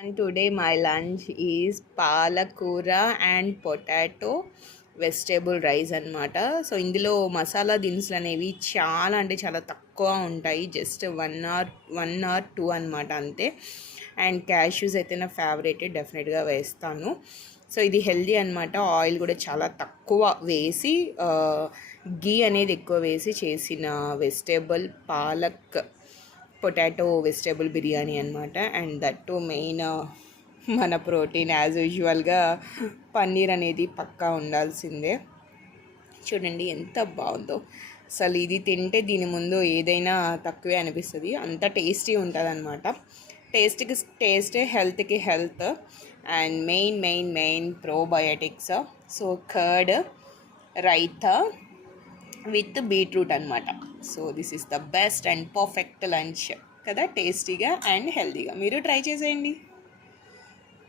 And today my lunch is palakura and potato vegetable rice అనమాట. So ఇందులో మసాలా దినుసులు అనేవి చాలా అంటే చాలా తక్కువ ఉంటాయి, జస్ట్ 1 or 2 అనమాట అంతే. అండ్ క్యాష్యూస్ అయితే నా ఫేవరెట్, డెఫినెట్గా వేస్తాను. సో ఇది హెల్దీ అనమాట. ఆయిల్ కూడా చాలా తక్కువ వేసి గీ అనేది ఎక్కువ వేసి చేసిన vegetable palak potato vegetable biryani అనమాట. అండ్ దట్ టు మెయిన్ మన ప్రోటీన్ యాజ్ యూజువల్గా పన్నీర్ అనేది పక్కా ఉండాల్సిందే. చూడండి ఎంత బాగుందో అసలు. ఇది తింటే దీని ముందు ఏదైనా తక్కువే అనిపిస్తుంది, అంత టేస్టీ ఉంటుంది అనమాట. టేస్ట్కి టేస్టే, హెల్త్కి health. And main probiotics. So curd, raita with beetroot అనమాట. So this is the best and perfect lunch కదా, టేస్టీగా అండ్ హెల్తీగా. మీరు ట్రై చేసేయండి.